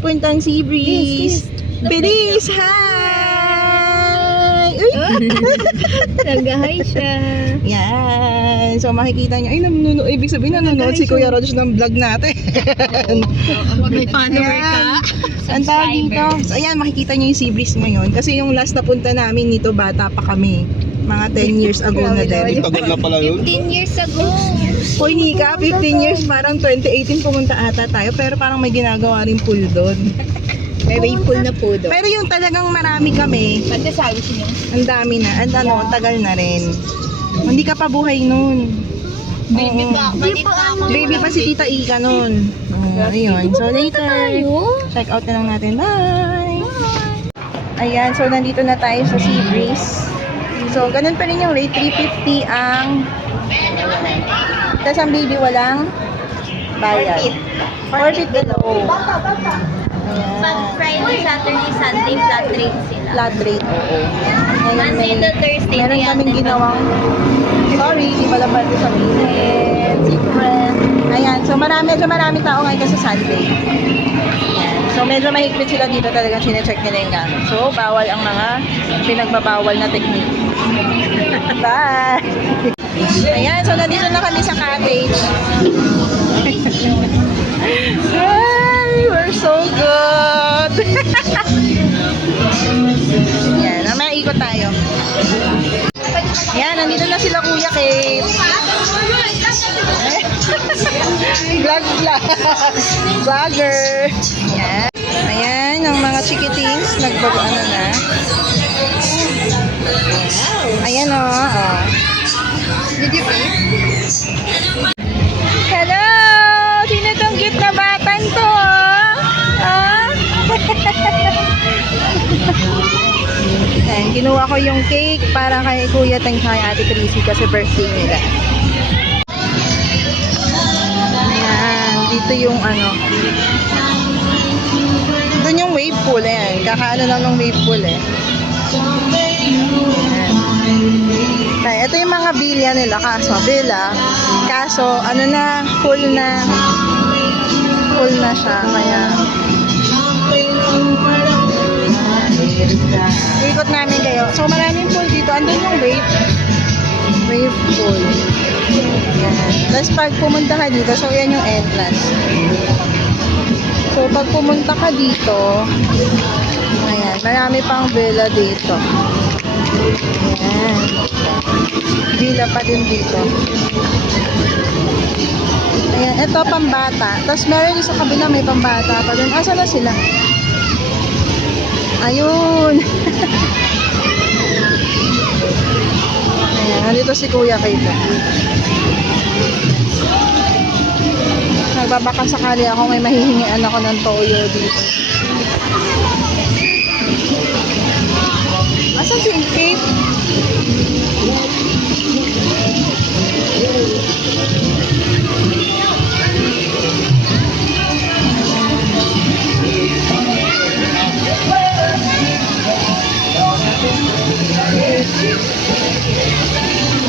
swimming papuntang Sea Breeze. Bilis! Hi! Uy! Nag-hi siya. Yan. So makikita niyo, ay nanonood, ibig sabihin nanonood si Kuya Rog ng vlog natin. May follower ka. Ang tawag dito. So ayan, makikita niyo yung Sea Breeze ngayon. Kasi yung last na punta namin nito, bata pa kami. Mga 10 years ago na din. Tagal na pala yun. 15 years ago. Hoy, Nika, 15 years, parang 2018 pumunta ata tayo, pero parang may ginagawa rin pool doon. May wave pool na po doon. Pero yung talagang marami kami, Pagkasabi siya. ang dami na, ang ano, tagal na rin. Hindi ka pa buhay noon. Baby pa. Baby pa. Baby pa si Tita Ika noon. Oh, ayun. So later, check out na lang natin. Bye! Ayan, so nandito na tayo sa Sea Breeze. So, ganun pa rin yung rate. 350 ang... Tapos ang baby walang bayad. 450 daw. Pag Ayan. Friday, Saturday, Sunday, flat rate sila. Flat rate, oo. Ngayon Monday may- Meron kaming ginawang, sorry, di pala pwede sabihin, secret. Ayan, so marami, medyo marami tao ngayon kasi Sunday. Ayan. So medyo mahigpit sila dito talagang sinecheck nila yung gamit. So bawal ang mga pinagbabawal na technique. Bye! Ayan, so nandito na kami sa cottage. Hi! We're so good! Ayan, mamaya ikot tayo. Ayan, nandito na sila Kuya Kate. Vlog vlog. Vlogger. Ayan. Ayan, ang mga chikitings, nagbago ano na. Ayan o. Oh, oh. Did you pee? Kinuha ko yung cake para kay Kuya Teng kay Ate Chrissy kasi birthday nila. Ayan, dito yung ano. Doon yung wave pool, ayan. Kakaano lang ng wave pool eh. Ayan. Kaya ito yung mga bilya nila, kaso villa. Kaso, ano na, full na. Full na siya, kaya Ikot namin kayo. So, maraming pool dito. Andun yung wave. Wave pool. Yan. Tapos pag pumunta ka dito, so yan yung entrance. So, pag pumunta ka dito, ayan, marami pang villa dito. Ayan. Villa pa din dito. Ayan, ito pambata. Tapos meron yung sa kabila may pambata pa din. Asa na sila? Ayun. Ayan, nandito si Kuya Kayla. Nagbabaka sakali ako may mahihingian ako ng toyo dito. Asan si Kate?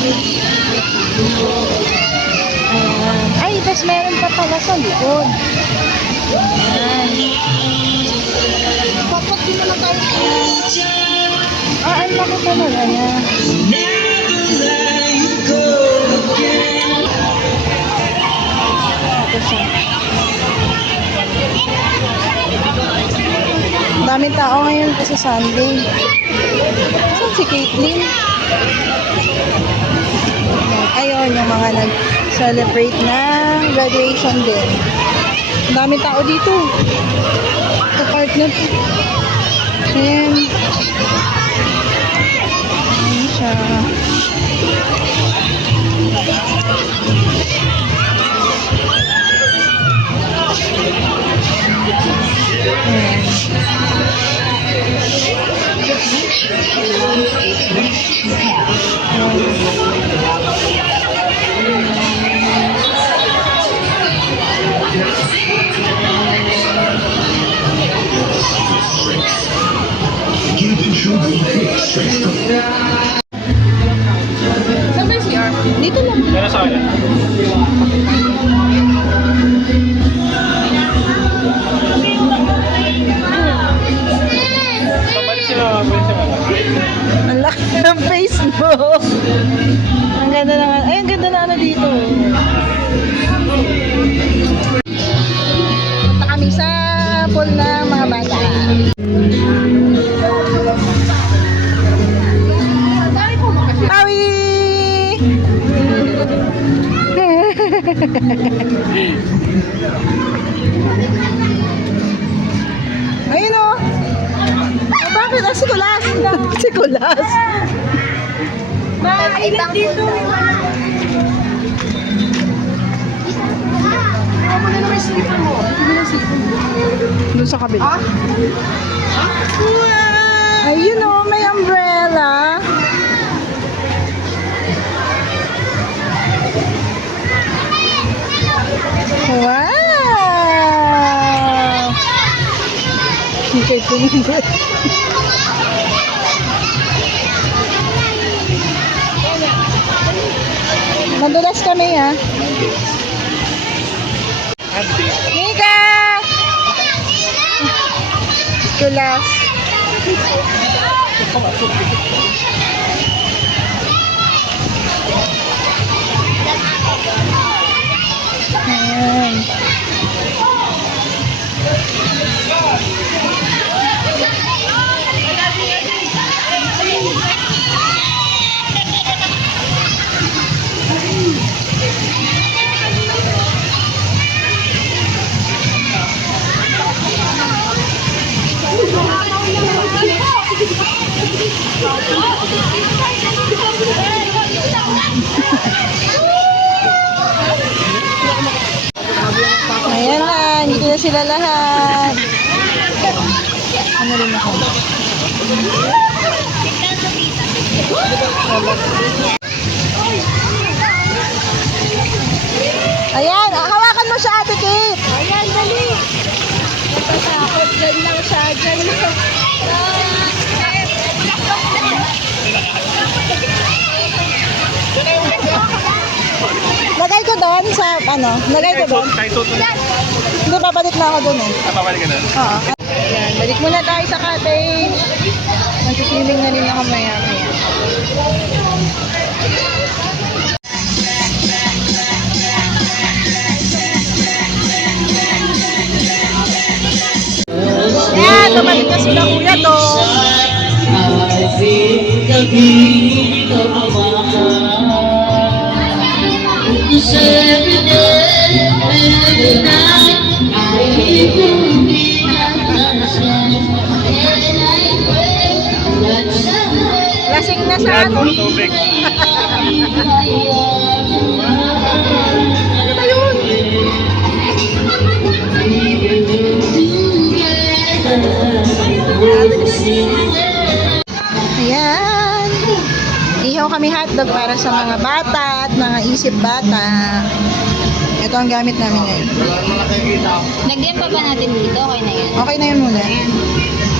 Ayan. Ay, tapos meron pa pala sa likod. Ayan. Papat din naman tayo. Ah, ang laki talaga niya. Ito siya. Daming tao ngayon kasi Sunday. Saan si Caitlyn? Ayun, yung mga nag-celebrate na graduation din. Ang daming tao dito. Sa to. Ayan. Ayan siya. Ayan. Si Kulas. Mainit dito. Doon sa kabila. Ayun o, may umbrella. Wow! Hindi ko pinindot. Madulas kami ha. Nika! Tulas. Ayan. Ayan Ayan, ah, hawakan mo siya, Ate Kate. Ayan, dali. Natatakot, dyan lang siya, dyan lang. Lagay ko doon sa, ano, lagay ko doon. Hindi, babalik na ako doon eh. Napabalik ka na. Oo. Ayan, balik muna tayo sa cottage. Magsiswimming na rin ako maya maya. Yan, dumating na sila kuya to. Lasing na sa ano. Puro tubig. Ayan. Ihaw kami hotdog para sa mga bata at mga isip bata. Ito ang gamit namin ngayon. Lagyan pa ba natin dito? Okay na yan. Okay na yun muna.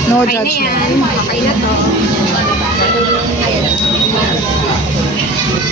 No Okay na judgment. yan. Okay na to.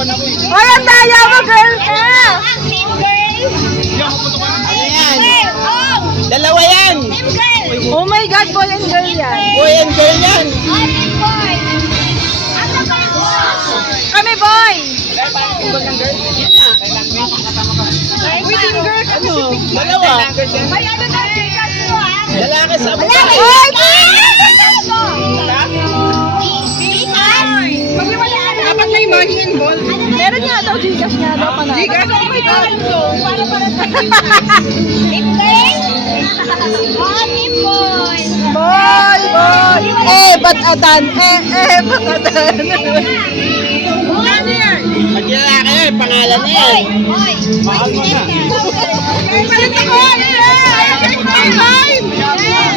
Boy, ang daya mo, girl girl. Hindi ako putukan. Yan? Girl. Oh. Dalawa yan. Oh my God, boy and girl yan. Boy and girl yan. Oh. Ano? Kami, boy. Uy, team girl. Ano? Dalawa. May ano na? Lalaki sa Oy, babae. May money involved. Meron nga daw, Gcash nga daw pa na. Gcash? Oh my God. Para para sa boy! Boy, boy. Eh, ba't atan? Eh, eh, ba't atan? Pag lalaki yan, pangalan niya Boy! yan. Boy! Mahal mo na. Palit ako.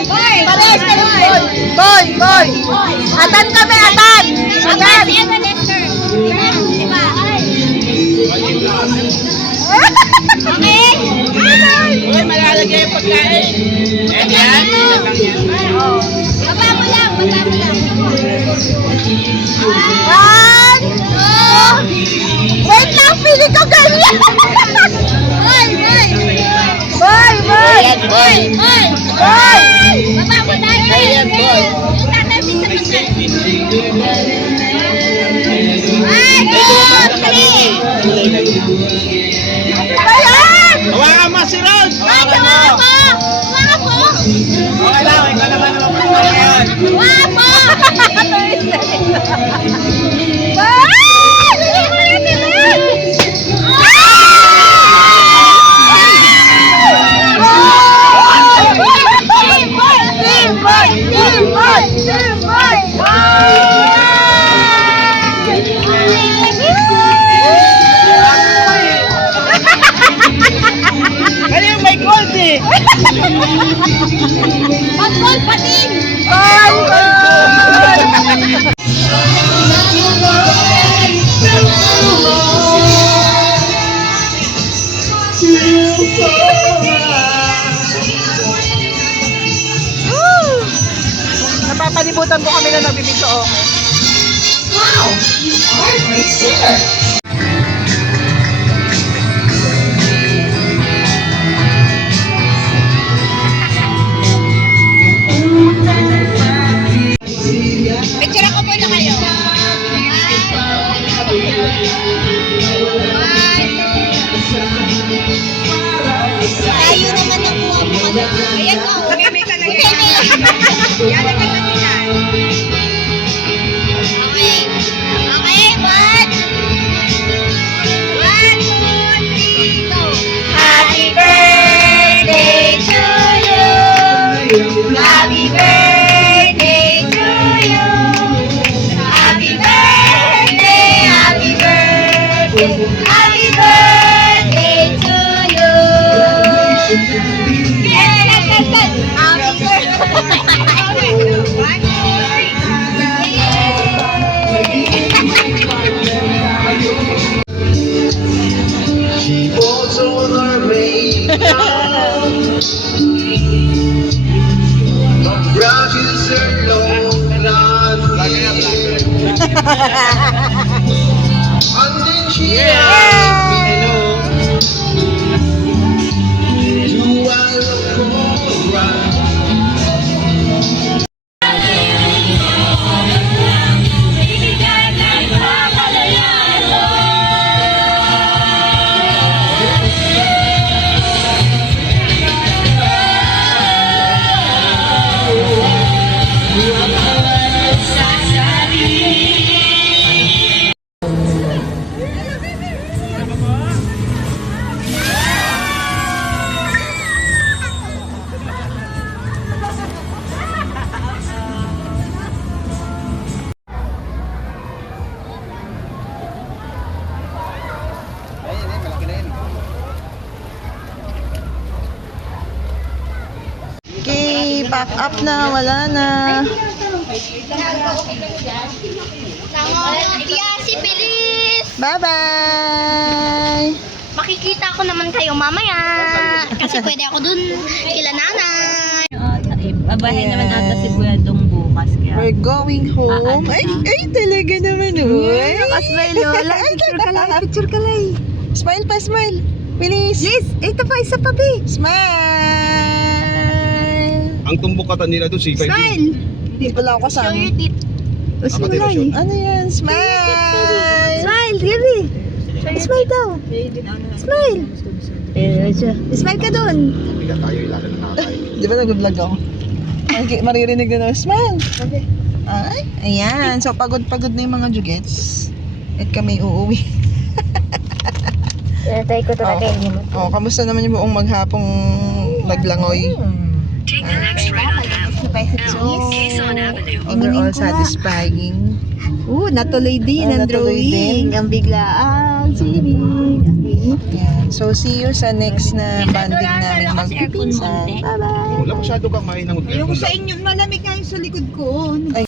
Boy! Ng boy. Boy, boy. Atan kami, atan. Atan. Si pagkain. Di yan. Baba mo lang, baba mo lang. One, two. Wait lang, pili ko ganyan. Boy! Boy! Boy, boy. Boy. Boy! Boy. Thank you. Napapalibutan ko kami na nabibigto ako. Picture Ayan o. Meme talaga. Meme. Yan ang ganda Back up na. Wala na. Kaya si Bilis! Bye-bye! Makikita ko naman kayo mamaya. Kasi pwede ako dun kila nanay. Babahay naman ata si Kuya Dong bukas kaya. We're going home. Ay, ay, talaga naman, uy. Nakasmile oh. Lang, picture ka lang, picture ka lang. Smile pa, smile. Bilis. Yes, ito pa, isa pa, be. Smile. Ang tumbok kata nila doon, si Smile. Hindi pala ako kasama. teeth. O, simulay. Ano yan? Smile. Smile, Gabi. Smile daw. Smile. Eh, siya. Smile ka doon. Bigat tayo, ilalan na tayo. Di ba nag-vlog ako? Ay, maririnig na, smile. Okay. Ay, ayan. So, pagod-pagod na yung mga jugets. At kami uuwi. Tatay ko talaga, Oh, kamusta naman yung buong maghapong naglangoy? Overall satisfying. Oo, natuloy din Oh, ang natuloy drawing. din. Ang biglaan, swimming. Okay. Yan. So, see you sa next na banding namin magpipinsan. Bye-bye. Wala masyado kang main ng Ayoko sa inyo, malamig nga yung sa likod ko. Ay.